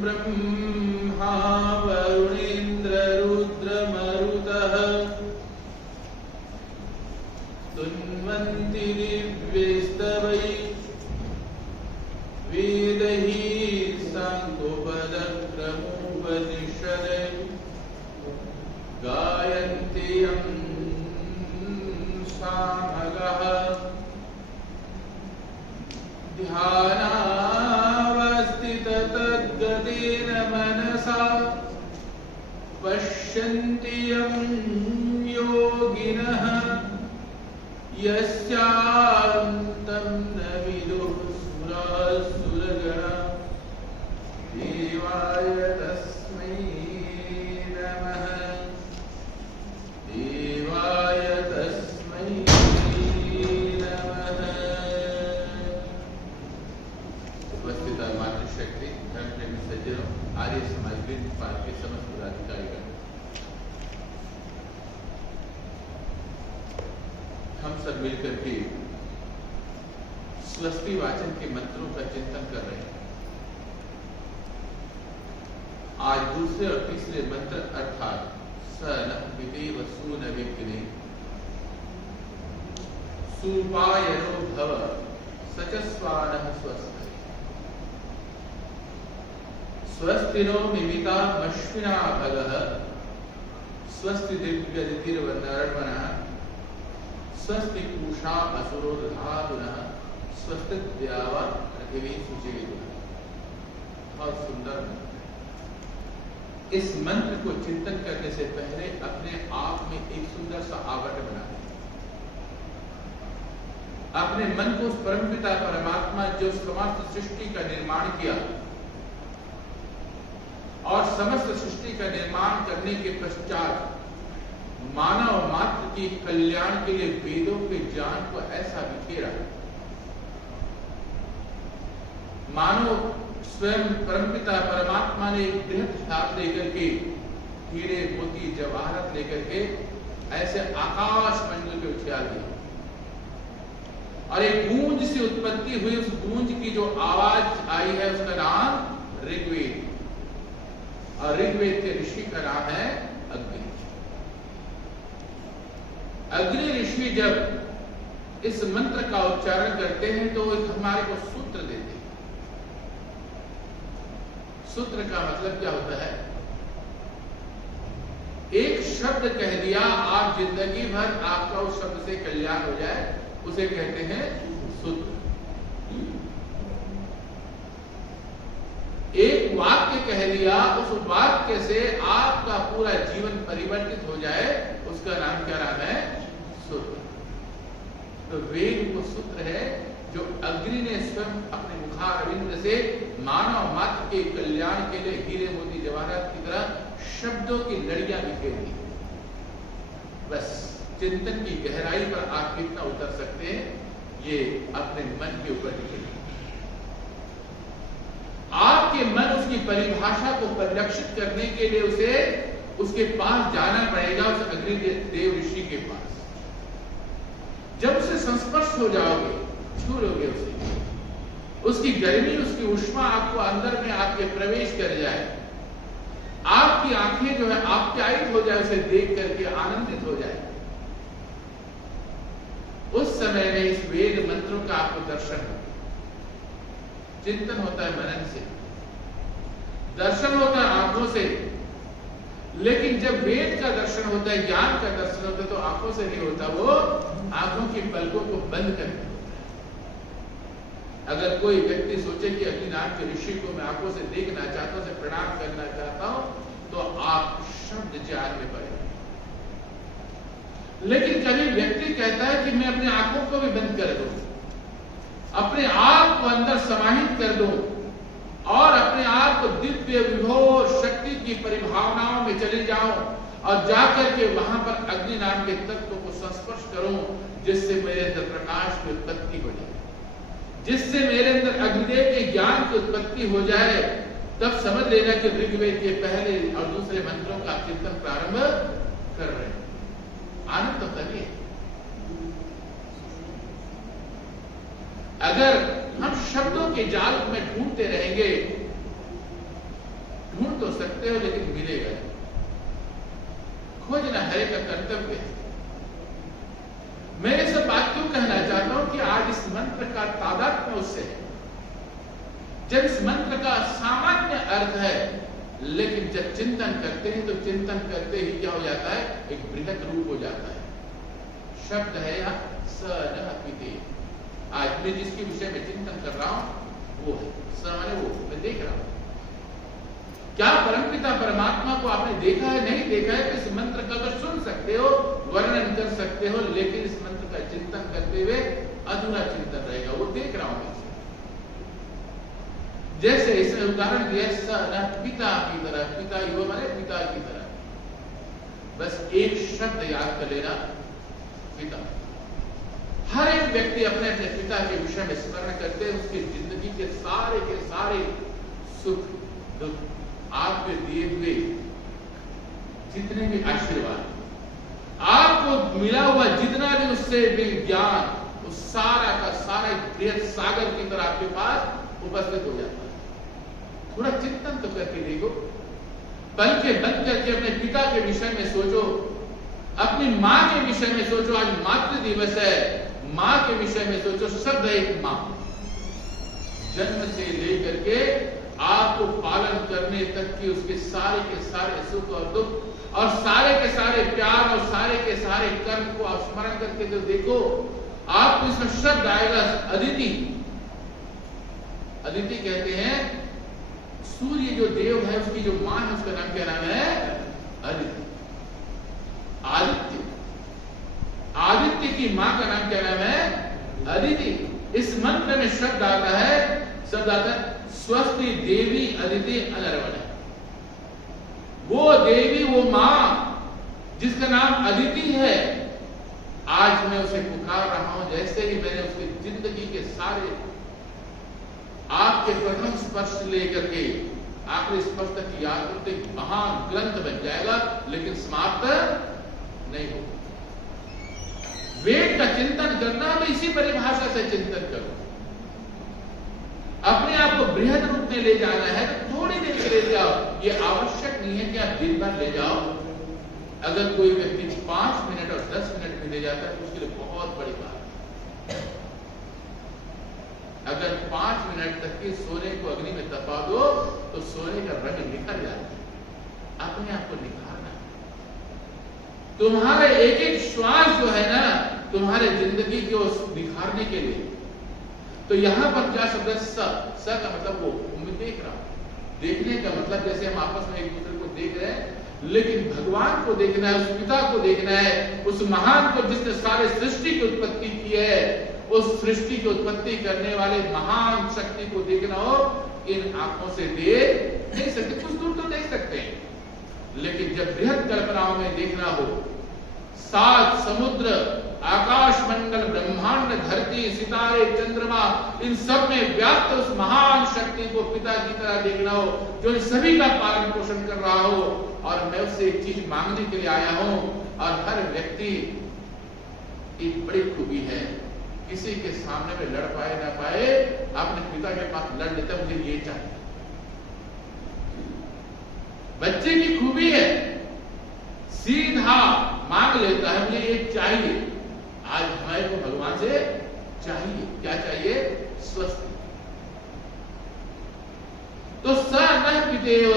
ब्रह्मा वरुणेन्द्र रुद्र मरुतः तुन्वन्ति दिव्यैस्तवैः वेदैः साङ्गोपदक्रमोपनिषदैः गायन्ति यं सामगः ध्यानावस्थिततद्गतेन मनसा पश्यन्ति यं योगिनः यस्यान्तं न विदुः सुराः सुरगणा देवाय तस्मै नमः देवाय तस्मै नमः। उपस्थित मातृशक्ति धर्म प्रेमी सज्जनों, आर्य समाज पार्क के समस्त पदाधिकारीगण, हम सब मिलकर के स्वस्ति वाचन के मंत्रों का चिंतन कर रहे हैं। आज दूसरे और तीसरे मंत्र अर्थात स नः पितेव सूनविघ्ने सुपायनो भव स च स्वानः स्वस्ति स्वस्तिनो मिमितामश्विना भगः स्वस्ति दिव्यदितिर्वनर्मणः स्वस्ति पूषा असुरो दधातुनः स्वस्ति द्यावा पृथिवी शुचिर्भूः। बहुत सुंदर। इस मंत्र को चिंतन करने से पहले अपने आप में एक सुंदर सा आवरण बनाएं। अपने मन को उस परमपिता परमात्मा जो समस्त सृष्टि का निर्माण किया और समस्त सृष्टि का निर्माण करने के पश्चात मानव मात्र की कल्याण के लिए वेदों के ज्ञान को ऐसा बिखेरा। मानव स्वयं परमपिता परमात्मा ने एक बृहत हाथ लेकर के हीरे मोती जवाहरत लेकर के ऐसे आकाश मंडल के उछाल दिया और एक गूंज से उत्पत्ति हुई। उस गूंज की जो आवाज आई है उसका नाम ऋग्वेद, और ऋग्वेद के ऋषि का नाम है अग्नि। अग्नि ऋषि जब इस मंत्र का उच्चारण करते हैं तो हमारे को सूत्र देते हैं। सूत्र का मतलब क्या होता है? एक शब्द कह दिया, आप जिंदगी भर आपका उस शब्द से कल्याण हो जाए, उसे कहते हैं सूत्र। एक वाक्य कह दिया, उस वाक्य से आपका पूरा जीवन परिवर्तित हो जाए, उसका नाम क्या नाम है? सूत्र। तो वेद वो सूत्र है जो अग्नि ने स्वयं अपने मुखारविंद से मानव मात्र के कल्याण के लिए हीरे मोती जवाहरात की तरह शब्दों की लड़ियां बिखेर दी। बस चिंतन की गहराई पर आप कितना उतर सकते हैं, ये अपने मन के ऊपर डिपेंड। आपके मन उसकी परिभाषा को परिलक्षित करने के लिए उसे उसके पास जाना पड़ेगा, उस अग्निदेव ऋषि के पास। जब उसे संस्पर्श हो जाओगे, छू लोगे उसे, उसकी गर्मी, उसकी उष्मा आपको अंदर में आपके प्रवेश कर जाए, आपकी आंखें जो है आप्यायित हो जाए, उसे देख करके आनंदित हो जाए, उस समय में इस वेद मंत्रों का आपको दर्शन होता है। चिंतन होता है मनन से, दर्शन होता है आंखों से, लेकिन जब वेद का दर्शन होता है, ज्ञान का दर्शन होता है, तो आंखों से नहीं होता, वो आंखों की पलकों को बंद करके होता है। अगर कोई व्यक्ति सोचे कि अग्नि नाम के ऋषि को मैं आंखों से देखना चाहता हूं, उसे प्रणाम करना चाहता हूं, तो आप शब्द जान में पड़े। लेकिन कभी व्यक्ति कहता है कि मैं अपनी आंखों को भी बंद कर दूं, अपने आप को अंदर समाहित कर दूं और अपने आप को दिव्य विभोर शक्ति की परिभावनाओं में चले जाऊं और जाकर के वहां पर अग्नि नाम के तत्व को संस्पर्श करूं, जिससे मेरे अंदर प्रकाश की उत्पत्ति हो जाए, जिससे मेरे अंदर अग्निदेव के ज्ञान की उत्पत्ति हो जाए, तब समझ लेना कि ऋग्वेद के पहले और दूसरे मंत्रों का चिंतन प्रारंभ कर रहे हैं। आनंद तो करिए। अगर हम शब्दों के जाल में ढूंढते रहेंगे ढूंढ तो सकते हो लेकिन मिलेगा नहीं। खोजना हर एक का कर्तव्य है। मैं ये सब बात क्यों कहना चाहता हूं कि आज इस मंत्र का तादात्म्य उससे है। जब इस मंत्र का सामान्य अर्थ है, लेकिन जब चिंतन करते हैं तो चिंतन करते ही क्या हो जाता है, एक बृहत रूप हो जाता है। शब्द है यह स न पिते। आज मैं जिसके विषय में चिंतन कर रहा हूं वो है स माने वो, मैं देख रहा हूं। क्या परमपिता परमात्मा को आपने देखा है? नहीं देखा है तो इस मंत्र का तो सुन सकते हो, वर्णन कर सकते हो, लेकिन इस मंत्र का चिंतन करते हुए अधूरा चिंतन रहेगा। वो देख रहा हूं मैं। जैसे इसने उदाहरण दिया स न पिता की तरह, पिता युवा माने पिता की तरह। बस एक शब्द याद कर लेना, पिता। हर एक व्यक्ति अपने अपने पिता के विषय में स्मरण करते हैं, उसकी जिंदगी के सारे सुख दुख, आपके दिए हुए जितने भी आशीर्वाद, आपको मिला हुआ जितना भी उससे भी ज्ञान, उस सारा का सारा एक बृहद सागर की तरह आपके पास उपस्थित हो जाता है। थोड़ा चिंतन तो करके देखो, पलके बंद करके अपने पिता के विषय में सोचो, अपनी माँ के विषय में सोचो। आज मातृ दिवस है, माँ के विषय में सोचो। शब्द है एक माँ, जन्म से लेकर के आपको पालन करने तक की उसके सारे के सारे सुख और दुख और सारे के सारे प्यार और सारे के सारे कर्म को आप स्मरण करके जो देखो, आपको इसमें शब्द आएगा अदिति। अदिति कहते हैं सूर्य जो देव है उसकी जो मां है उसका नाम क्या नाम है? अदिति। आदित्य, आदित्य की मां का नाम क्या नाम है? अदिति। इस मंत्र में शब्द आता है स्वस्ति देवी अदिति अनर्वण। वो देवी, वो मां जिसका नाम अदिति है, आज मैं उसे पुकार रहा हूं। जैसे ही मैंने उसकी जिंदगी के सारे आपके प्रथम स्पर्श लेकर के आखिरी स्पर्श तक की याद करते महान ग्रंथ बन जाएगा, लेकिन समाप्त नहीं होगा। वेद का चिंतन करना तो इसी परिभाषा से चिंतन करो। अपने आप को बृहद रूप में ले जाना है तो थोड़ी देर के लिए जाओ। ये आवश्यक नहीं है कि आप दिन भर ले जाओ। अगर कोई व्यक्ति 5 मिनट और 10 मिनट में ले जाता है तो उसके लिए बहुत बड़ी बात है। अगर 5 मिनट तक के सोने को अग्नि में तपा दो तो सोने का रंग निखर जाता है। अपने आप को निखारना, तुम्हारे एक एक श्वास जो है ना, तुम्हारे जिंदगी को निखारने के लिए। तो यहां पर क्या शब्द है? स का मतलब वो, मैं देख रहा हूं। देखने का मतलब जैसे हम आपस में एक दूसरे को देख रहे हैं, लेकिन भगवान को देखना है, उस पिता को देखना है, उस महान को जिसने सारे सृष्टि की उत्पत्ति की है, उस सृष्टि की उत्पत्ति करने वाले महान शक्ति को देखना हो। इन आंखों से देख नहीं सकते, कुछ दूर तो देख सकते हैं, लेकिन जब बृहद कल्पनाओं में देखना हो, 7 समुद्र, आकाश मंडल, ब्रह्मांड, धरती, सितारे, चंद्रमा, इन सब में व्याप्त उस महान शक्ति को पिता की तरह देखना हो, जो इन सभी का पालन पोषण कर रहा हो। और मैं उससे एक चीज मांगने के लिए आया हूं। और हर व्यक्ति एक बड़ी खूबी है, किसी के सामने में लड़ पाए ना पाए, अपने पिता के पास लड़ लेता, मुझे ये चाहिए। बच्चे की खूबी है, सीधा मांग लेता है, मुझे ये चाहिए। आज हमारे को भगवान से चाहिए, क्या चाहिए? स्वस्थ। तो स न पितेव,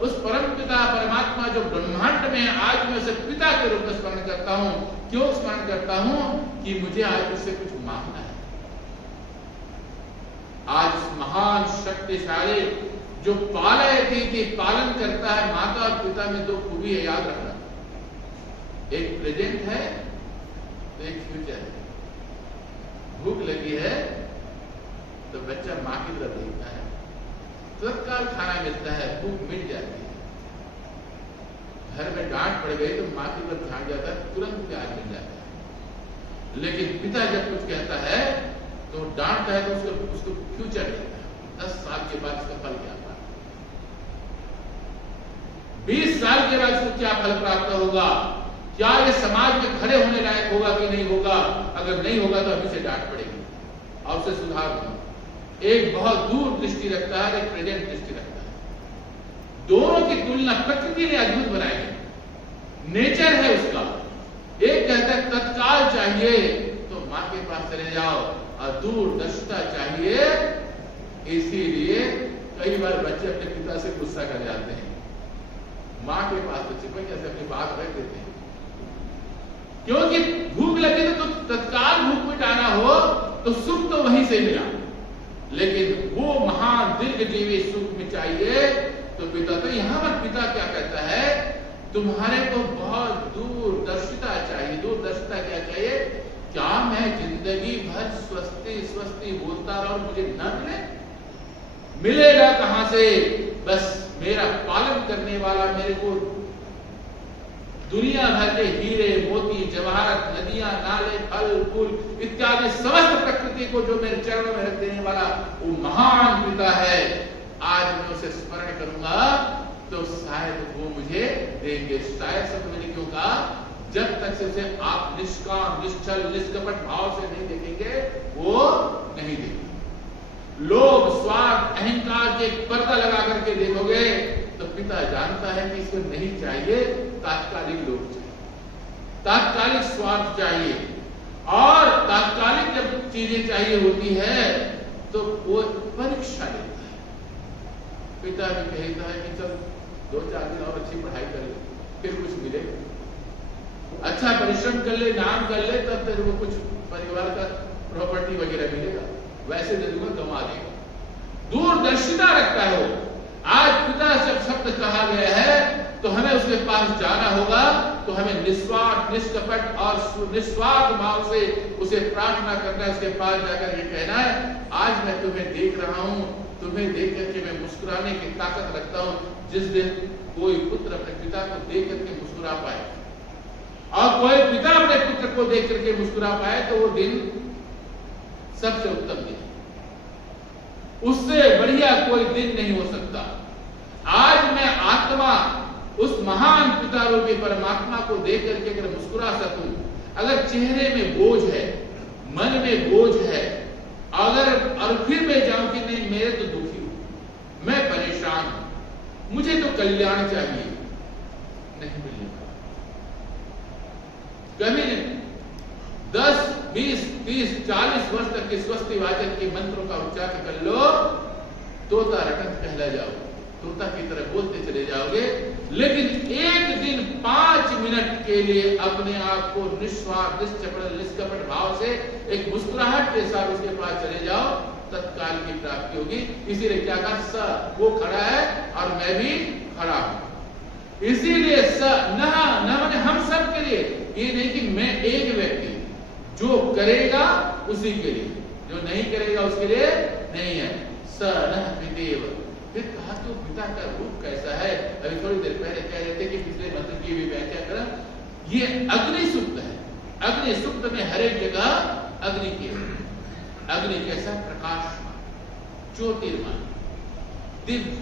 उस परम पिता परमात्मा जो ब्रह्मांड में, आज मैं उसे पिता के रूप में स्मरण करता हूं। क्यों स्मरण करता हूं? कि मुझे आज उससे कुछ मांगना है। आज उस महान शक्तिशाली जो पालयती की पालन करता है, माता और पिता में 2 खूबी है, याद रखना। एक प्रेजेंट है तो एक फ्यूचर है। भूख लगी है तो बच्चा मां की तरफ देखता है, तत्काल खाना मिलता है, भूख मिट जाती है। घर में डांट पड़ गई तो मां की तरफ ध्यान जाता है, तुरंत प्यार मिल जाता है। लेकिन पिता जब कुछ कहता है तो डांटता है तो उसको फ्यूचर देता है, 10 साल के बाद इसका फल क्या आता है, 20 साल के बाद इसको क्या फल प्राप्त होगा, क्या ये समाज में खड़े होने लायक होगा कि नहीं होगा। अगर नहीं होगा तो अभी से डांट पड़ेगी और उसे सुधार होगा। एक बहुत दूर दृष्टि रखता है, एक प्रेजेंट दृष्टि रखता है। दोनों की तुलना प्रकृति ने अद्भुत बनाई है, नेचर है उसका। एक कहता है तत्काल चाहिए तो माँ के पास चले जाओ, और दूरदर्शिता चाहिए। इसीलिए कई बार बच्चे अपने पिता से गुस्सा कर जाते हैं, माँ के पास तो चिपक जैसे अपनी बात रख देते हैं, क्योंकि भूख लगी तो तत्काल भूख मिटाना हो तो सुख तो वहीं से मिला, लेकिन वो महान दीर्घजीवी सुख में चाहिए तो पिता। तो यहां पर पिता क्या कहता है, तुम्हारे को बहुत दूरदर्शिता चाहिए। दूरदर्शिता क्या चाहिए? क्या मैं जिंदगी भर स्वस्ति स्वस्ति बोलता रहा और मुझे न मिले? मिलेगा कहां से? बस मेरा पालन करने वाला मेरे को दुनिया भर के हीरे मोती जवाहरत नदियां नाले फल फूल इत्यादि समस्त प्रकृति को जो मेरे चरणों में रख देने वाला वो महान पिता है। आज मैं उसे स्मरण करूंगा तो शायद वो मुझे देंगे। शायद सब मैंने क्यों कहा, जब तक से उसे आप निष्काम निश्चल निष्कपट भाव से नहीं देखेंगे वो नहीं देंगे। लोभ स्वार्थ अहंकार के पर्दा लगा करके देखोगे तो पिता जानता है कि इसको नहीं चाहिए, तात्कालिक लोभ चाहिए, तात्कालिक स्वार्थ चाहिए, और तात्कालिक जब चीजें चाहिए होती है तो वो परीक्षा लेता है। पिता भी कहता है कि चल 2-4 दिन और अच्छी पढ़ाई कर ले, फिर कुछ मिलेगा, अच्छा परिश्रम कर ले, नाम कर ले, तब तेरे को कुछ परिवार का प्रॉपर्टी वगैरह मिलेगा, वैसे दे दूंगा कमा देगा। दूरदर्शिता रखता है वो। आज पिता जब शब्द कहा गया है तो हमें उसके पास जाना होगा, तो हमें निस्वार्थ निष्कपट और निस्वार्थ भाव से उसे प्रार्थना करना है। उसके पास जाकर ये कहना है, आज मैं तुम्हें देख रहा हूं, तुम्हें देख करके मैं मुस्कुराने की ताकत रखता हूं। जिस दिन कोई पुत्र अपने पिता को देख करके मुस्कुरा पाए और कोई पिता अपने पुत्र को देख करके मुस्कुरा पाए तो वो दिन सबसे उत्तम दिन, उससे बढ़िया कोई दिन नहीं हो सकता। आज मैं आत्मा उस महान पिता रूपी परमात्मा को देख करके अगर मुस्कुरा सकूं, अगर चेहरे में बोझ है, मन में बोझ है, अगर और फिर मैं जाऊं कि नहीं मेरे तो दुखी हूं, मैं परेशान हूं, मुझे तो कल्याण चाहिए, नहीं मिलेगा कभी नहीं। 10, 20, 30, 40 वर्ष तक के स्वस्तिवाचक के मंत्रों का उच्चार कर लो, तोता रटंत कहला जाओ, तोता की तरह बोलते चले जाओगे। लेकिन एक दिन 5 मिनट के लिए अपने आप को निस्वार्थ निष्कपट भाव से एक मुस्कुराहट के साथ उसके पास चले जाओ, तत्काल की प्राप्ति होगी। इसीलिए क्या कहा, स वो खड़ा है और मैं भी खड़ा हूं। इसीलिए स न मैंने हम सब के लिए, ये नहीं कि मैं एक व्यक्ति, जो करेगा उसी के लिए, जो नहीं करेगा उसके लिए नहीं है। स नः पितेव। फिर कहा तो पिता का रूप कैसा है? अभी थोड़ी देर पहले कह रहे थे कि पिछले मंत्र की भी व्याख्या करें, ये अग्नि सुक्त है। अग्नि सुक्त में हर एक जगह अग्नि की, अग्नि कैसा? प्रकाशमान, ज्योतिर्मान, दिव्य।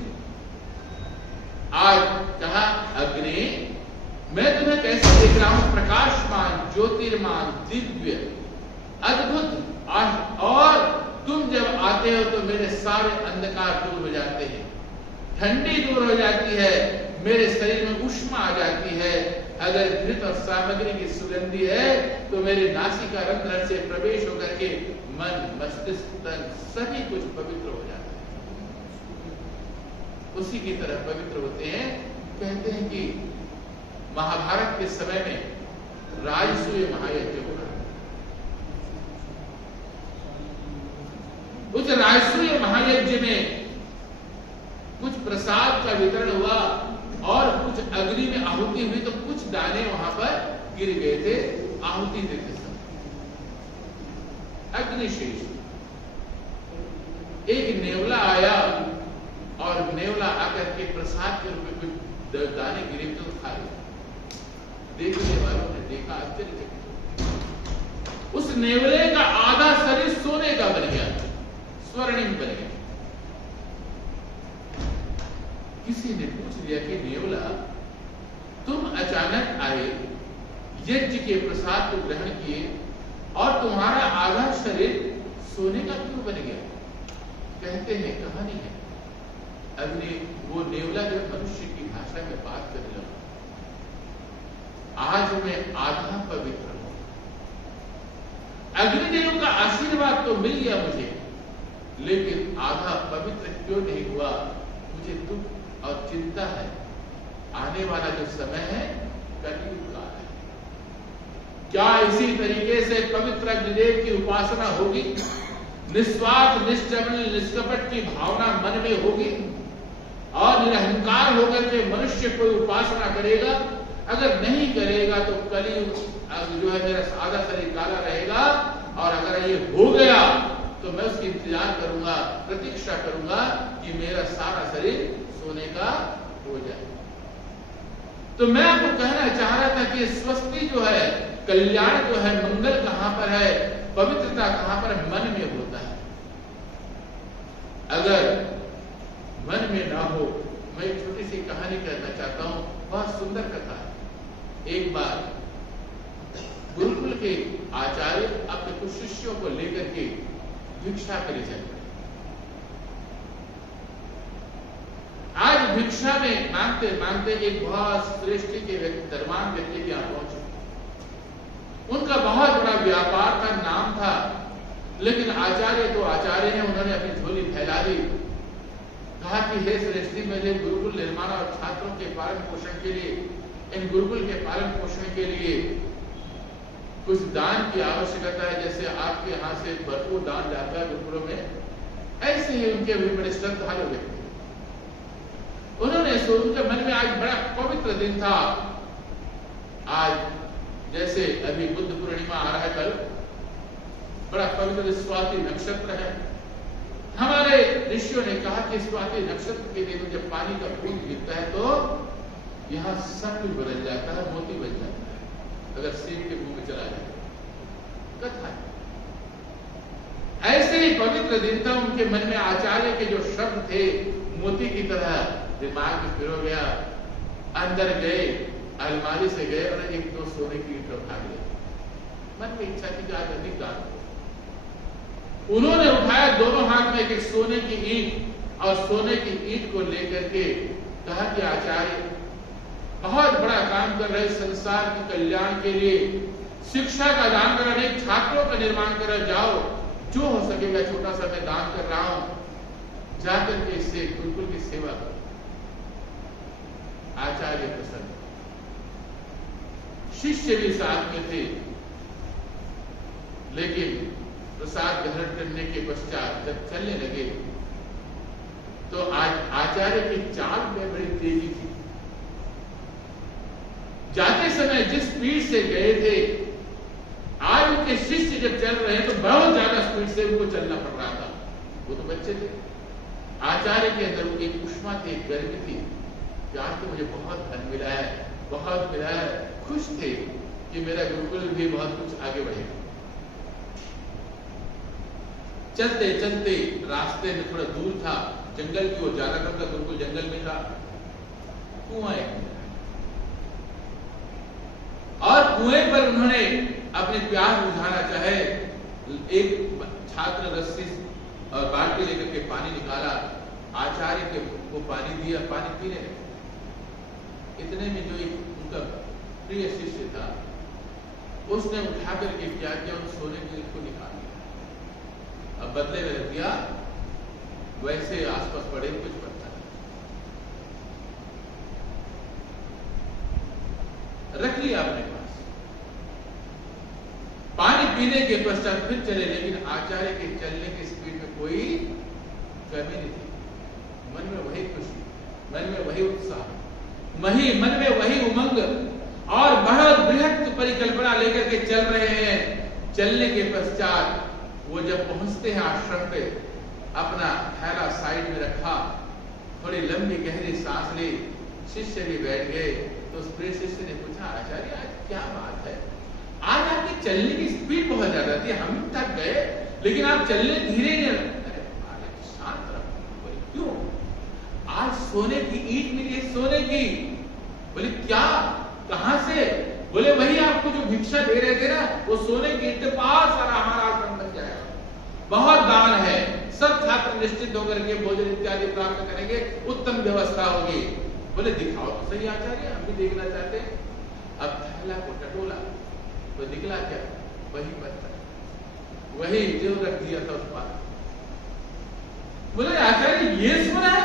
आज कहा अग्नि, मैं तुम्हें कैसे देख रहा हूं? प्रकाशमान, ज्योतिर्मान, दिव्य, अद्भुत। और तुम जब आते हो तो मेरे सारे अंधकार दूर हो जाते हैं, ठंडी दूर हो जाती है, मेरे शरीर में ऊष्मा आ जाती है। अगर घृत और सामग्री की सुगंधी है तो मेरे नासिका रंध्र से प्रवेश होकर के मन मस्तिष्क तन सभी कुछ पवित्र हो जाता है, उसी की तरह पवित्र होते हैं। कहते हैं कि महाभारत के समय में राजसूय महायज्ञ हो रहा, उस राजसूय महायज्ञ में कुछ प्रसाद का वितरण हुआ और कुछ अग्नि में आहुति हुई, तो कुछ दाने वहां पर गिर गए थे आहुति देते समय। अग्निशेष, एक नेवला आया और नेवला आकर के प्रसाद के रूप में कुछ दाने गिरे तो खा लिया। देखने वालों ने देखा, आश्चर्यचकित। उस नेवले का आधा शरीर सोने का बन गया, स्वर्णिम बन गया। किसी ने पूछ लिया कि नेवला, तुम अचानक आए, यज्ञ के प्रसाद को ग्रहण किए और तुम्हारा आधा शरीर सोने का क्यों बन गया? कहते हैं कहानी है, अग्नि वो नेवला जो मनुष्य की भाषा में बात करने लगा, आज मैं आधा पवित्र हूं। अग्निदेव का आशीर्वाद तो मिल गया मुझे, लेकिन आधा पवित्र क्यों नहीं हुआ? मुझे दुख और चिंता है। आने वाला जो समय है कलयुग का है। क्या इसी तरीके से पवित्र अग्निदेव की उपासना होगी? निस्वार्थ, निश्चल, निष्कपट की भावना मन में होगी और निरहंकार होकर के मनुष्य कोई उपासना करेगा? अगर नहीं करेगा तो कलयुग जो है मेरा सादा शरीर काला रहेगा, और अगर ये हो गया तो मैं उसकी इंतजार करूंगा, प्रतीक्षा करूंगा कि मेरा सारा शरीर सोने का हो जाए। तो मैं आपको कहना चाह रहा था कि स्वस्ति जो है, कल्याण जो है, मंगल कहां पर है, पवित्रता कहां पर है? मन में होता है। अगर मन में ना हो, मैं एक छोटी सी कहानी कहना चाहता हूं, बहुत सुंदर कथा है। एक बार गुरुकुल के आचार्य अपने कुछ शिष्यों को लेकर के भिक्षा के लिए चल पड़े। आज भिक्षा में मांगते मांगते एक बहुत श्रेष्ठ के व्यक्ति, धर्मान व्यक्ति के यहां पहुंचे। उनका बहुत बड़ा व्यापार का नाम था, लेकिन आचार्य तो आचार्य हैं, उन्होंने अपनी झोली फैला दी। कहा कि हे श्रेष्ठी, मेरे गुरुकुल निर्माण और छात्रों के पालन पोषण के लिए, इन गुरुकुल के पालन पोषण के लिए कुछ दान की आवश्यकता है। जैसे आपके यहां से भरपूर दान जाता है गुरुकुलों में, ऐसे ही उनके भी बड़े श्रद्धालु व्यक्ति, उन्होंने उनके मन में आज बड़ा पवित्र दिन था। आज जैसे अभी बुद्ध पूर्णिमा आ रहा है, कल बड़ा पवित्र स्वाति नक्षत्र है। हमारे ऋषियों ने कहा कि स्वाति नक्षत्र के दिन जब पानी का बूंद गिरता है तो यहां सब कुछ बदल जाता है, मोती बन जाता है, अगर सीप के मुंह में चला जाए। कथा है। ऐसे ही पवित्र दिन था। उनके मन में आचार्य के जो शब्द थे मोती की तरह दिमाग में फिर हो गया। अंदर गए, अलमारी से गए और एक दो सोने की ईंट उठा लिए। मन में इच्छा थी कि आज अधिक दान हो। उन्होंने उठाया दोनों हाथ में एक सोने की ईंट, और सोने की ईंट को लेकर के कहा कि आचार्य बहुत बड़ा काम कर रहे, संसार के कल्याण के लिए शिक्षा का दान कर रहे, छात्रों का निर्माण कर रहे, जाओ जो हो सकेगा छोटा सा मैं दान कर रहा हूं, जाकर के इससे गुरुकुल की सेवा करो। आचार्य प्रसन्न, शिष्य भी साथ में थे, लेकिन प्रसाद ग्रहण करने के पश्चात जब चलने लगे तो आचार्य की चाल में बड़ी तेजी थी। जाते समय जिस स्पीड से गए थे, आज उनके शिष्य जब चल रहे हैं तो बहुत ज्यादा स्पीड से उनको चलना पड़ रहा था। वो तो बच्चे थे। आचार्य के अंदर एक उष्मा थी, एक गर्मी थी कि आज तो मुझे बहुत धन मिला है, बहुत मिला है। खुश थे कि मेरा गुरुकुल भी बहुत कुछ आगे बढ़ेगा। चलते चलते रास्ते में थोड़ा दूर था, जंगल की ओर जाना था, गुरुकुल जंगल में था। कुआं एक और कुएं पर उन्होंने अपने प्यास बुझाना चाहे। एक छात्र रस्सी और बाल्टी लेकर के पानी निकाला, आचार्य को पानी दिया, पानी पीने लगे। इतने में जो एक उनका प्रिय शिष्य था, उसने उठा करके क्या किया, उन सोने की ईंट को निकाल दिया। अब बदले में रख दिया, वैसे आसपास पड़े कुछ पत्थर रख लिया अपने पास। पानी पीने के पश्चात फिर चले, लेकिन आचार्य के चलने की स्पीड में कोई कमी नहीं थी। मन में वही खुशी, मन में वही उत्साह, मन में वही उमंग, और बहुत बृहद परिकल्पना लेकर के चल रहे हैं। चलने के पश्चात वो जब पहुंचते हैं आश्रम पे, अपना थैला साइड में रखा, थोड़ी लंबी गहरी सांस ली, शिष्य भी बैठ गए। तो उस प्रिय शिष्य ने पूछा, आचार्य आज क्या बात है, आज आपकी चलने की स्पीड बहुत ज्यादा थी, हम तक गए लेकिन आप चलने धीरे नहीं। शांत रहो। बोले क्यों? आज सोने की ईंट मिली, सोने की। बोले क्या, कहां से? बोले वही आपको जो भिक्षा दे रहे थे ना, वो सोने की ईंट, पास सारा हमारा आश्रम बन जाएगा। बहुत दान है, सब छात्र निश्चित होकर के भोजन इत्यादि प्राप्त करेंगे, उत्तम व्यवस्था होगी। बोले दिखाओ तो सही आचार्य, हम भी देखना चाहते हैं। अब थैला को टटोला तो निकला क्या? वही पत्थर, वही जो रख दिया था उस पर। बोले आचार्य ये सुना है,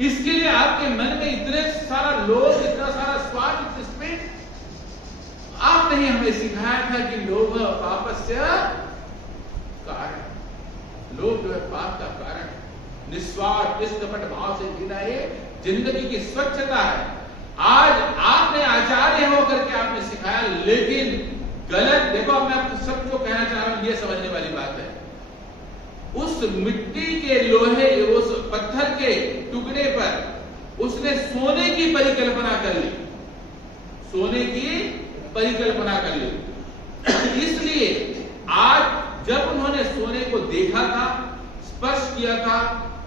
इसके लिए आपके मन में इतने सारा लोभ, इतना सारा स्वाद, स्पेस, आपने ही हमें सिखाया था कि लोभ पापस्य कारण, लोभ जो है पाप का कारण। निस्वार्थ निष्कपट भाव से जीना ये जिंदगी की स्वच्छता है। आज आपने आचार्य होकर के आपने सिखाया, लेकिन गलत। देखो मैं आपको सब जो कहना चाह रहा हूं ये समझने वाली बात है। उस मिट्टी के लोहे, उस पत्थर के टुकड़े पर उसने सोने की परिकल्पना कर ली, सोने की परिकल्पना कर ली। इसलिए आज जब उन्होंने सोने को देखा था, स्पर्श किया था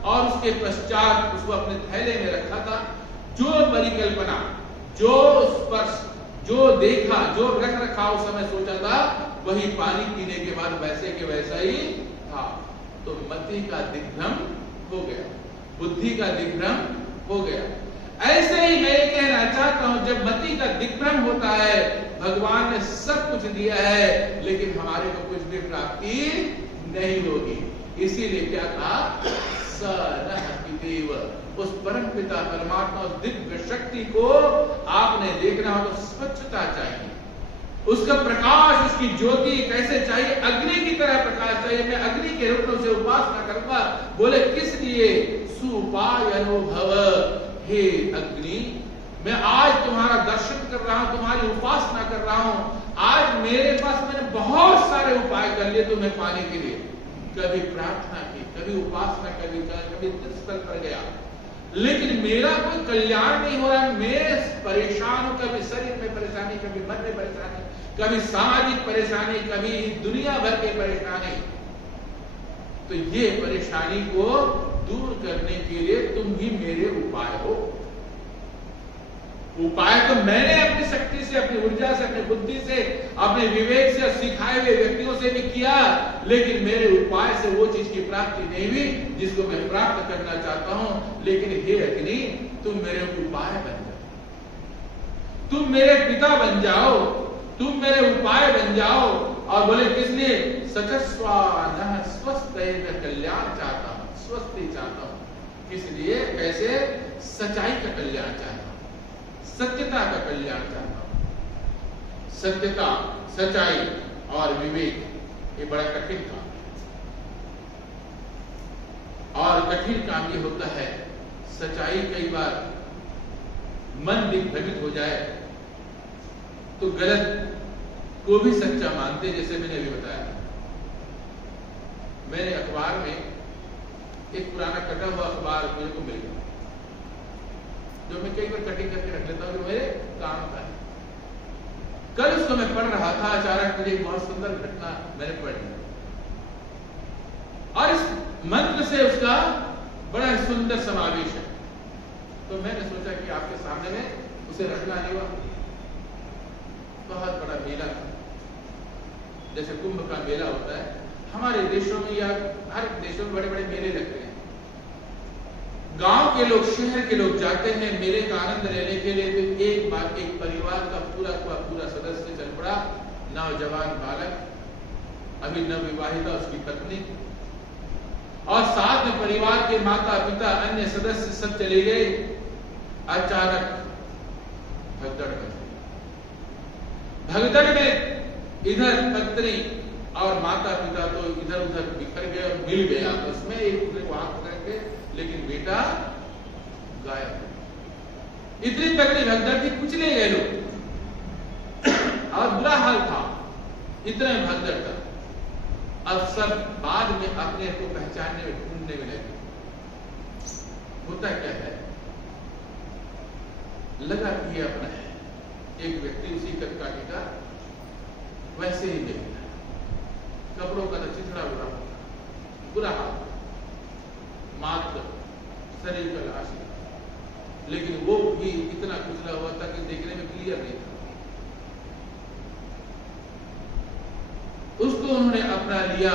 और उसके पश्चात उसको अपने थैले में रखा था, जो परिकल्पना, जो स्पर्श, जो देखा, जो रख रखा उस समय सोचा था, वही पानी पीने के बाद वैसे के वैसा ही था। तो मति का दिग्भ्रम हो गया, बुद्धि का दिग्भ्रम हो गया। ऐसे ही मैं ये कहना चाहता हूं, जब मति का दिग्भ्रम होता है, भगवान ने सब कुछ दिया है लेकिन हमारे को कुछ भी प्राप्ति नहीं होगी। इसीलिए क्या कहा? सनहतिदेव, उस परम पिता परमात्मा, उस दिव्य शक्ति को आपने देखना हो तो स्वच्छता चाहिए, उसका प्रकाश, उसकी ज्योति कैसे चाहिए? अग्नि की तरह प्रकाश चाहिए। मैं अग्नि के रूप में उसे उपासना करूंगा। बोले किस लिए? सुपायनो भव, हे अग्नि, मैं आज तुम्हारा दर्शन कर रहा हूं, तुम्हारी उपासना कर रहा हूं। आज मेरे पास मैंने बहुत सारे उपाय कर लिए तुम्हें पाने के लिए, कभी प्रार्थना की, कभी उपासना कभी तीर्थस्थल पर गया, लेकिन मेरा कोई कल्याण नहीं हो रहा। मैं परेशान हूं, कभी शरीर में परेशानी, कभी मन में परेशानी, कभी सामाजिक परेशानी, कभी दुनिया भर की परेशानी। तो ये परेशानी को दूर करने के लिए तुम ही मेरे उपाय हो। उपाय तो मैंने अपनी शक्ति से, अपनी ऊर्जा से, अपनी बुद्धि से, अपने विवेक से, सिखाए हुए व्यक्तियों से भी किया, लेकिन मेरे उपाय से वो चीज की प्राप्ति नहीं हुई जिसको मैं प्राप्त करना चाहता हूं। लेकिन हे अग्नि, तुम मेरे उपाय बन जाओ, तुम मेरे पिता बन जाओ, तुम मेरे उपाय बन जाओ। और बोले किस लिए? सचस्वानः स्वस्थ, मैं कल्याण चाहता हूं, स्वस्थ चाहता हूं। इसलिए कैसे? सच्चाई का कल्याण चाहता हूं, सत्यता का कल्याण चाहता हूं। सत्यता, सच्चाई और विवेक, ये बड़ा कठिन काम है। और कठिन काम ये होता है, सच्चाई कई बार मन दिग्भ्रमित हो जाए तो गलत को भी सच्चा मानते। जैसे मैंने अभी बताया, मैंने अखबार में एक पुराना कटा हुआ अखबार मेरे को मिल गया, जो मैं कई बार कटिंग करके रख लेता हूं, जो मेरे काम का है। कल उसको मैं पढ़ रहा था, अचानक मुझे एक बहुत सुंदर घटना मैंने पढ़ी और इस मंत्र से उसका बड़ा सुंदर समावेश है। तो मैंने सोचा कि आपके सामने में उसे रखना नहीं हुआ। बहुत बड़ा मेला था, जैसे कुंभ का मेला होता है हमारे देशों में या हर देशों में, बड़े बड़े मेले लगते हैं। गांव के लोग, शहर के लोग जाते हैं मेले का आनंद लेने के लिए। तो एक बार एक परिवार का पूरा सदस्य चल पड़ा, नौजवान बालक, अभी नवविवाहिता उसकी पत्नी और साथ में परिवार के माता पिता, अन्य सदस्य सब चले गए। अचानक भगदड़ मच गई। भगदड़ में इधर पत्नी और माता पिता तो इधर उधर बिखर गए और मिल गए आपस में, एक दूसरे को हाथ पकड़ के, लेकिन बेटा गायब। इतनी तगड़ी भगदड़ थी, कुचले गए लोग और बुरा हाल था, इतना भगदड़ था। अब सब बाद में अपने को पहचानने में, ढूंढने में लगे। होता क्या है, लगा कि ये अपना है। एक व्यक्ति उसी कदकाठी का वैसे ही देख रहा, कपड़ों का तो चिथड़ा उड़ा, बुरा हाल, मात्र शरीर का लाश, लेकिन वो भी इतना कुचला हुआ था कि देखने में क्लियर नहीं था। उसको उन्होंने अपना लिया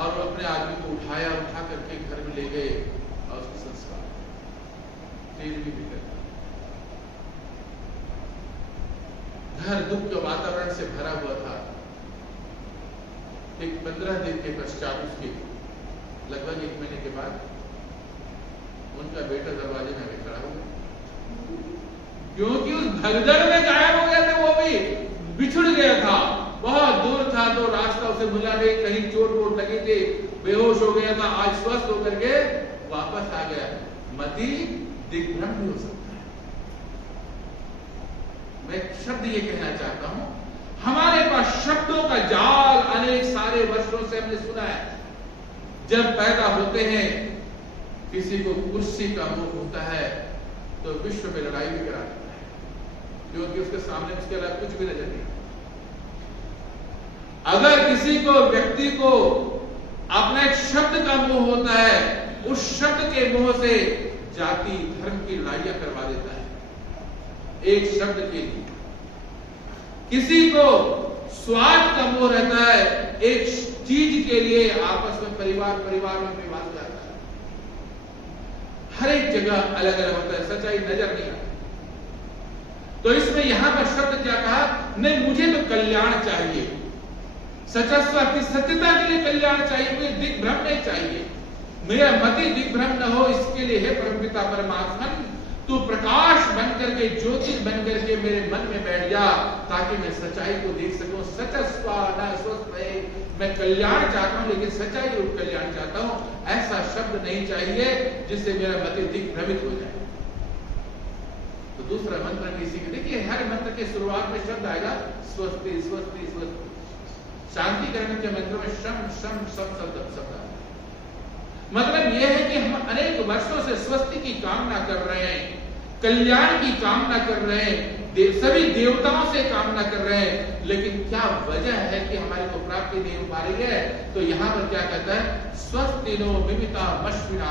और अपने आदमी को उठा करके घर में ले गए और उसके संस्कार 13वीं भी करता। घर दुख के वातावरण से भरा हुआ था। एक 15 दिन के पश्चात उसके लगभग 1 महीने के बाद उनका बेटा दरवाजे में आके खड़ा हो गया, क्योंकि उस भगदड़ में गायब हो गया था। वो भी बिछुड़ गया था, बहुत दूर था, तो रास्ता उसे मिला नहीं, कहीं चोट वोट लगी थी, बेहोश हो गया था। आज स्वस्थ होकर के वापस आ गया। मति दिग्भ्रम भी हो सकता है। मैं एक शब्द ये कहना चाहता हूं, हमारे पास शब्दों का जाल अनेक सारे वर्षों से हमने सुना है। जब पैदा होते हैं किसी को कुर्सी का मोह होता है तो विश्व में लड़ाई भी करा देता है, क्योंकि उसके सामने उसके अलावा कुछ भी नजर नहीं। अगर किसी को व्यक्ति को अपना एक शब्द का मोह होता है, उस शब्द के मोह से जाति धर्म की लड़ाइयां करवा देता है एक शब्द के लिए। किसी को स्वार्थ का मोह रहता है, एक चीज के लिए आपस में परिवार में विवाद रहता है। हर एक जगह अलग अलग होता है, सच्चाई नजर नहीं आती। तो इसमें यहां पर शब्द क्या कहा, नहीं मुझे तो कल्याण चाहिए, सत्यता के लिए कल्याण चाहिए, मुझे दिग्भ्रम नहीं चाहिए, मेरा मति दिग्भ्रम न हो, इसके लिए है परमपिता परमात्मा तू प्रकाश बनकर के ज्योति बनकर के मेरे मन में बैठ जा, ताकि मैं सच्चाई को देख सकूं। मैं कल्याण चाहता हूं, लेकिन सच्चाई रूप कल्याण चाहता हूं। ऐसा शब्द नहीं चाहिए जिससे मेरा मति दिग्भ्रमित हो जाए। तो दूसरा मंत्र किसी के, देखिए हर मंत्र के शुरुआत में शब्द आएगा स्वस्ति स्वस्ति स्वस्ति। शांति करने के मंत्र में शम शम शम शब्द है। मतलब यह है कि हम अनेक वर्षों से स्वस्ति की कामना कर रहे हैं, कल्याण की कामना कर रहे हैं, सभी देवताओं से कामना कर रहे हैं, लेकिन क्या वजह है कि हमारे को प्राप्ति नहीं हो पा रही है। तो यहां पर क्या कहता है, स्वस्ति नो मिमिता मश्विना,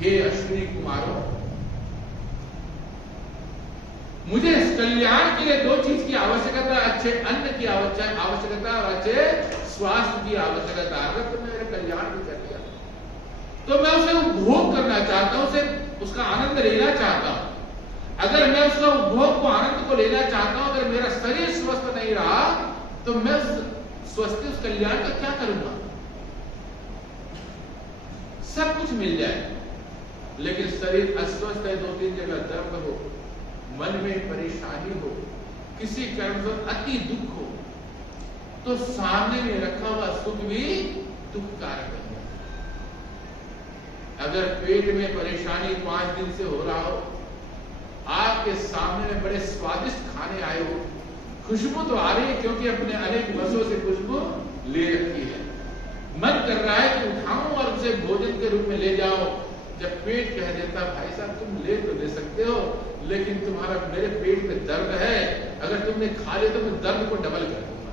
हे अश्विनी कुमारों, मुझे इस कल्याण के लिए 2 चीज की आवश्यकता, अच्छे अन्न की आवश्यकता और अच्छे स्वास्थ्य की आवश्यकता। अगर तुमने मेरा कल्याण भी कर लिया तो मैं उसे उपभोग करना चाहता हूं, उसे उसका आनंद लेना चाहता हूं। अगर मैं उसका उपभोग को आनंद को लेना चाहता हूं, अगर मेरा शरीर स्वस्थ नहीं रहा तो मैं स्वस्थ उस कल्याण का क्या करूंगा। सब कुछ मिल जाए लेकिन शरीर अस्वस्थ है, 2-3 जगह दर्द हो, मन में परेशानी हो, किसी कारण से अति दुख हो, तो सामने में रखा हुआ सुख भी दुख कारक है। अगर पेट में परेशानी 5 दिन से हो रहा हो, आपके सामने में बड़े स्वादिष्ट खाने आए हो, खुशबू तो आ रही है क्योंकि अपने अनेक वर्षों से खुशबू ले रखी है, मन कर रहा है कि उठाऊं और उसे भोजन के रूप में ले जाओ। जब पेट कह देता भाई साहब तुम ले तो ले सकते हो, लेकिन तुम्हारा मेरे पेट में दर्द है, अगर तुमने खा लिया तो मैं दर्द को डबल कर दूंगा,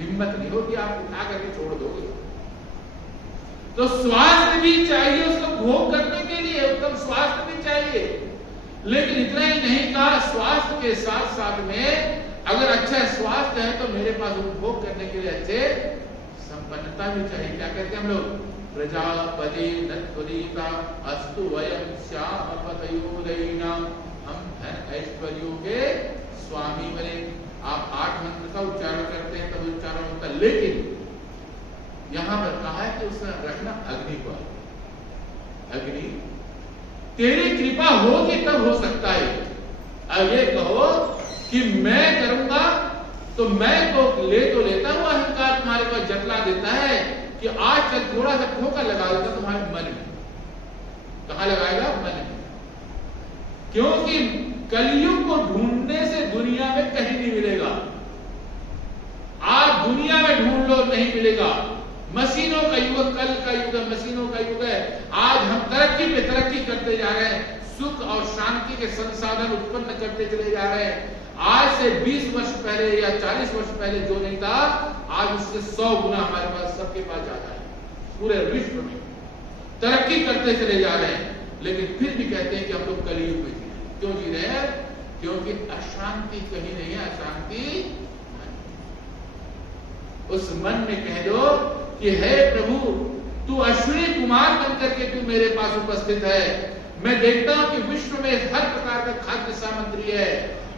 हिम्मत नहीं होगी, आप उठा करके छोड़ दोगे। तो स्वास्थ्य भी चाहिए, उसको भोग करने के लिए उत्तम स्वास्थ्य भी चाहिए, लेकिन इतना ही नहीं कहा, स्वास्थ्य के साथ साथ में अगर अच्छा स्वास्थ्य है तो मेरे पास उपभोग करने के लिए अच्छे संपन्नता भी चाहिए। क्या कहते हैं हम लोग, प्रजापति नत्वरीता अस्तु वयम श्याम पतयोदयिना, हम धन ऐश्वर्यों के स्वामी बने। आप 8 मंत्र का उच्चारण करते हैं तब उच्चारण होता है, लेकिन यहां पर कहा है कि उसने रखना अग्नि को। अग्नि तेरी कृपा होगी तब हो सकता है। अब ये कहो कि मैं करूंगा तो मैं तो लेता हूं, अहंकार तुम्हारे पास जतला देता है कि आज चल थोड़ा सा ठोका लगा देता तुम्हारे मन में। कहां लगाएगा, मन में। क्योंकि कलयुग को ढूंढने से दुनिया में कहीं नहीं मिलेगा। आप दुनिया में ढूंढ लो नहीं मिलेगा। मशीनों का युग, कल का युग है, मशीनों का युग है। आज हम तरक्की पे तरक्की करते जा रहे हैं, सुख और शांति के संसाधन उत्पन्न करते चले जा रहे हैं। आज से 20 वर्ष पहले या 40 वर्ष पहले जो नहीं था, आज उससे 100 गुना हमारे पास, सबके पास ज्यादा है। पूरे विश्व में तरक्की करते चले जा रहे हैं, लेकिन फिर भी कहते हैं कि हम लोग कलयुग में जी रहे। क्यों जी रहे हैं? क्योंकि अशांति कहीं नहीं है, अशांति उस मन में कह दो कि हे प्रभु, तू अश्विनी कुमार बनकर के तू मेरे पास उपस्थित है। मैं देखता हूं कि विश्व में हर प्रकार का खाद्य सामग्री है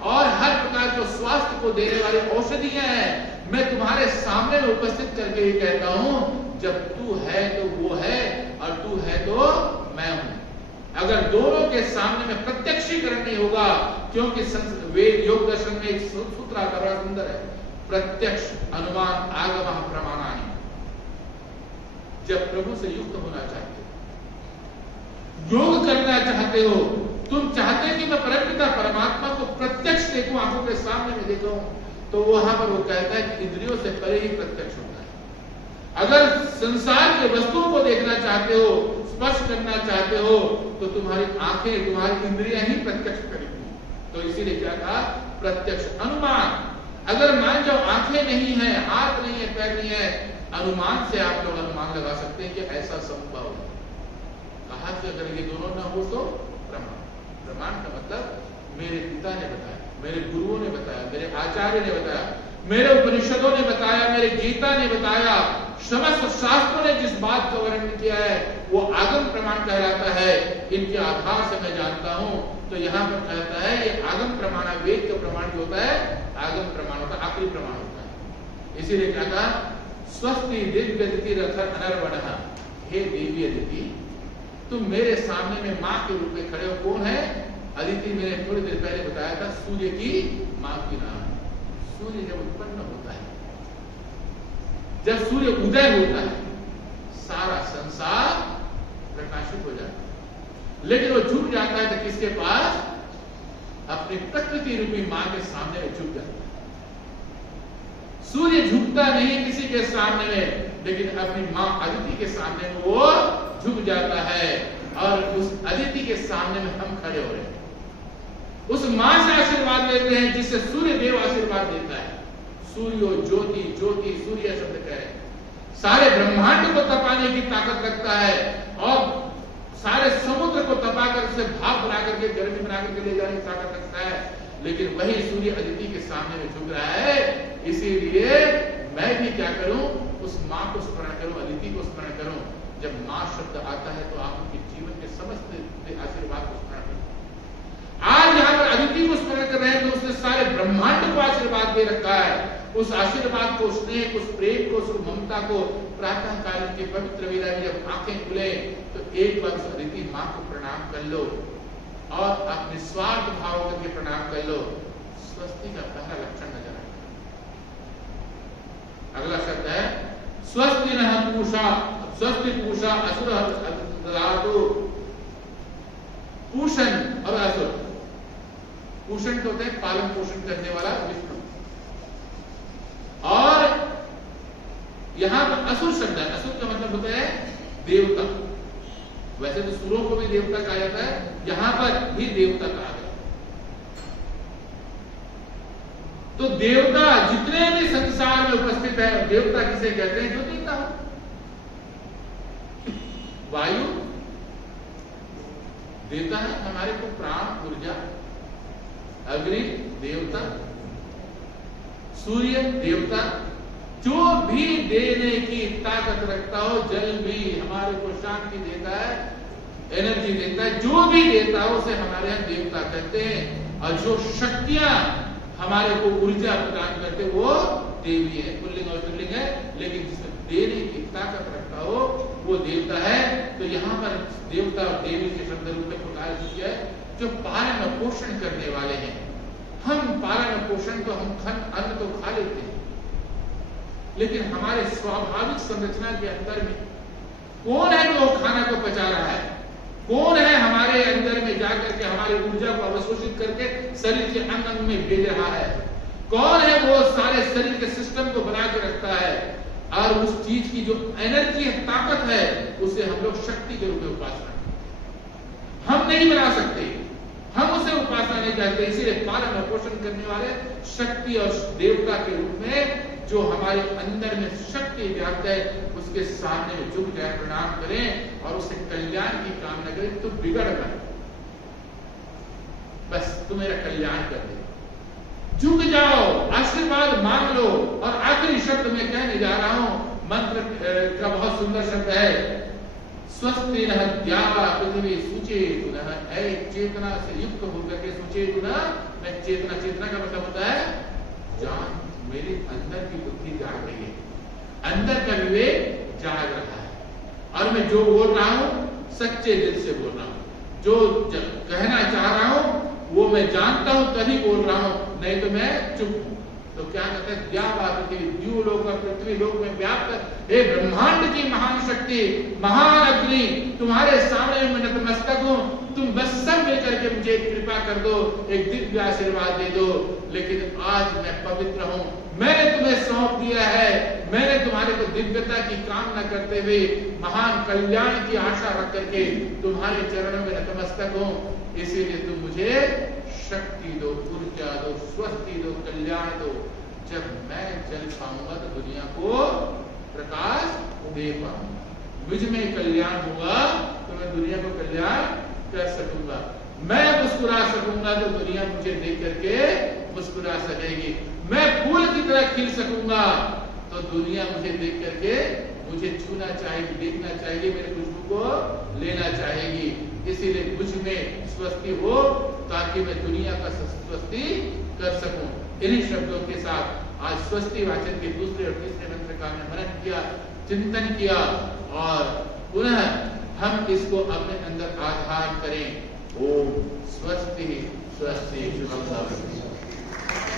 और हर प्रकार के स्वास्थ्य को देने वाली औषधियां हैं। मैं तुम्हारे सामने में उपस्थित करके ये कहता हूं, जब तू है तो वो है और तू है तो मैं हूं। अगर दोनों के सामने में प्रत्यक्षीकरण नहीं होगा, क्योंकि वेद योग दर्शन में एक सूत्र आता बड़ा सुंदर है, प्रत्यक्ष अनुमान आगम प्रमाणानि। जब प्रभु से युक्त होना चाहते हो, योग करना चाहते हो, तुम चाहते कि मैं परमपिता परमात्मा को प्रत्यक्ष देखूं, आंखों के सामने में देखूं, तो वहां पर वो कहता है कि इंद्रियों से परे ही प्रत्यक्ष होता है। अगर संसार के वस्तुओं को देखना चाहते हो, स्पर्श करना चाहते हो, तो तुम्हारी आंखें, तुम्हारी इंद्रियां ही प्रत्यक्ष करेंगी। तो इसीलिए क्या कहा, प्रत्यक्ष अनुमान। अगर मान जाओ आंखें नहीं है, हाथ नहीं है, पैर नहीं है, अनुमान से आप लोग अनुमान लगा सकते हैं कि ऐसा संभव है। कहा कि अगर ये दोनों ना हो तो प्रमाण। प्रमाण का मतलब मेरे पिता ने बताया, मेरे गुरुओं ने बताया, मेरे आचार्य ने बताया, मेरे उपनिषदों ने बताया, मेरे गीता ने बताया, समस्त शास्त्रों ने जिस बात का वर्णन किया है वो आगम प्रमाण कहलाता है। इनके आधार से मैं जानता हूं। तो यहां पर कहता है ये आगम प्रमाण, वेद का प्रमाण जो होता है आगम प्रमाण होता है, आखिरी प्रमाण होता है। इसीलिए क्या कहा, स्वस्ति दिव्यदिति रथ अनर्वणः। हे देवी अदिति, तुम मेरे सामने में मां के रूप में खड़े हो। कौन है अदिति? मैंने थोड़ी देर पहले बताया था, सूर्य की मां की नाम। सूर्य जब उत्पन्न होता है, जब सूर्य उदय होता है, सारा संसार प्रकाशित हो जाता है। लेकिन वो झुक जाता है तो किसके पास? अपनी प्रकृति रूपी मां के सामने में झुक जाता है। सूर्य झुकता नहीं किसी के सामने में, लेकिन अपनी मां अदिति के सामने में वो झुक जाता है। और उस अदिति के सामने में हम खड़े हो रहे हैं, उस मां से आशीर्वाद लेते हैं जिससे सूर्य देव आशीर्वाद देता है। सूर्यो ज्योति, ज्योति सूर्य शब्द कह रहे हैं। सारे ब्रह्मांड को तपाने की ताकत रखता है और सारे समुद्र को तपाकर उसे भाप बना करके, गर्मी बना करके ले जाने की ताकत रखता है। लेकिन वही सूर्य अदिति के सामने में झुक रहा है। इसीलिए मैं भी क्या करूं, उस मां को स्मरण करूं, अदिति को स्मरण करूं। जब मां शब्द आता है तो आप उनके जीवन के समस्त आशीर्वाद को स्मरण करें। आज यहाँ पर अदिति को स्मरण कर रहे हैं तो उसने सारे ब्रह्मांड को आशीर्वाद दे रखा है। उस आशीर्वाद को, स्नेह को, उस प्रेम को, उस ममता को प्रातः काल के पवित्र वेला में जब आंखें खुले तो एक बार उस अदिति मां को प्रणाम कर लो और आप निस्वार्थ भाव करके प्रणाम कर लो। स्वस्ति का पहला लक्षण नजर आएगा। अगला शब्द है स्वस्ति नः पूषा। स्वस्ति पूषा असुर ददातु। पूषण और असुर, पूषण तो होते हैं पालन पोषण करने वाला विष्णु, और यहां पर असुर शब्द है। असुर का मतलब होता है देवता। वैसे तो सुरों को भी देवता कहा जाता है, यहां पर भी देवता कहा गया। तो देवता जितने भी संसार में उपस्थित है, देवता किसे कहते हैं? जो देवता हो। वायु देता है हमारे को प्राण ऊर्जा, अग्नि देवता, सूर्य देवता, जो भी देने की ताकत रखता हो, जल भी हमारे को शांति देता है, एनर्जी देता है, जो भी देता हो उसे हमारे यहाँ देवता कहते हैं। और जो शक्तियां हमारे को ऊर्जा प्रदान करते वो देवी है, पुल्लिंग और स्त्रीलिंग है, लेकिन जिसे देने की ताकत रखता हो वो देवता है। तो यहाँ पर देवता और देवी के शब्द रूप में प्रकार किया है, जो पालन पोषण करने वाले हैं। हम पालन पोषण तो हम अन्न तो खा लेते हैं, लेकिन हमारे स्वाभाविक संरचना के अंदर में कौन है जो खाना को पचा रहा है? कौन है हमारे अंदर में जाकर के हमारी ऊर्जा को अवशोषित करके शरीर के अंग अंग में भेज रहा है? कौन है वो सारे शरीर के सिस्टम को बना के रखता है? और उस चीज की जो एनर्जी है, ताकत है, उसे हम लोग शक्ति के रूप में उपासना करते। हम नहीं बना सकते, हम उसे उपासना नहीं करते। इसीलिए पालन और पोषण करने वाले शक्ति और देवता के रूप में जो हमारे अंदर में शक्ति व्याप्त है, उसके सामने झुक जाए, प्रणाम करें और उससे कल्याण की कामना करें। तो बिगड़ मत, बस तू मेरा कल्याण कर दे। झुक जाओ, आशीर्वाद मांग लो। और आखिरी शब्द मैं कहने जा रहा हूं, मंत्र का बहुत सुंदर शब्द है, स्वस्ति नः द्यावा पृथ्वी सुचेतुनः। ऐ चेतना से युक्त होकर के सुचेतुनः, मैं चेतना, चेतना का मतलब होता है जान, मेरे अंदर की बुद्धि जाग रही है, अंदर का विवेक जाग रहा है, और मैं जो बोल रहा हूं सच्चे दिल से बोल रहा हूं, जो कहना चाह रहा हूं वो मैं जानता हूं तभी बोल रहा हूं, नहीं तो मैं चुप हूं। तो क्या कहते हैं, द्यावा पृथ्वी, द्यूलोक और पृथ्वी लोक में व्याप्त हे ब्रह्मांड की महान शक्ति, महान अग्नि, तुम्हारे सामने मैं नतमस्तक हूं, तुम बस सब मिलकर के मुझे कृपा कर दो, एक दिव्य आशीर्वाद दे दो। लेकिन आज मैं पवित्र हूं, मैंने तुम्हें सौंप दिया है, मैंने तुम्हारे को दिव्यता की कामना करते हुए महान कल्याण की आशा रख करके तुम्हारे चरणों में नतमस्तक हूं, इसीलिए तुम मुझे शक्ति दो, ऊर्जा दो, स्वस्ति दो, कल्याण दो। जब मैं चल पाऊंगा तो दुनिया को प्रकाश दे पाऊंगा, मुझ में कल्याण होगा तो मैं दुनिया को कल्याण कर सकूंगा, मैं मुस्कुरा सकूंगा तो दुनिया मुझे देख करके मुस्कुरा सकेगी, मैं फूल की तरह खिल सकूंगा तो दुनिया मुझे देख करके मुझे छूना चाहेगी, देखना चाहेगी, मेरे खुशबू को लेना चाहेगी। इसीलिए मुझ में स्वस्ति हो ताकि मैं दुनिया का स्वस्ति कर सकूं। इन्हीं शब्दों के साथ आज स्वस्ति वाचन के दूसरे और तीसरे मंत्र का मैं मनन किया, चिंतन किया, और पुनः हम इसको अपने अंदर आधार करें। ओम स्वस्ति स्वस्ति शुभम।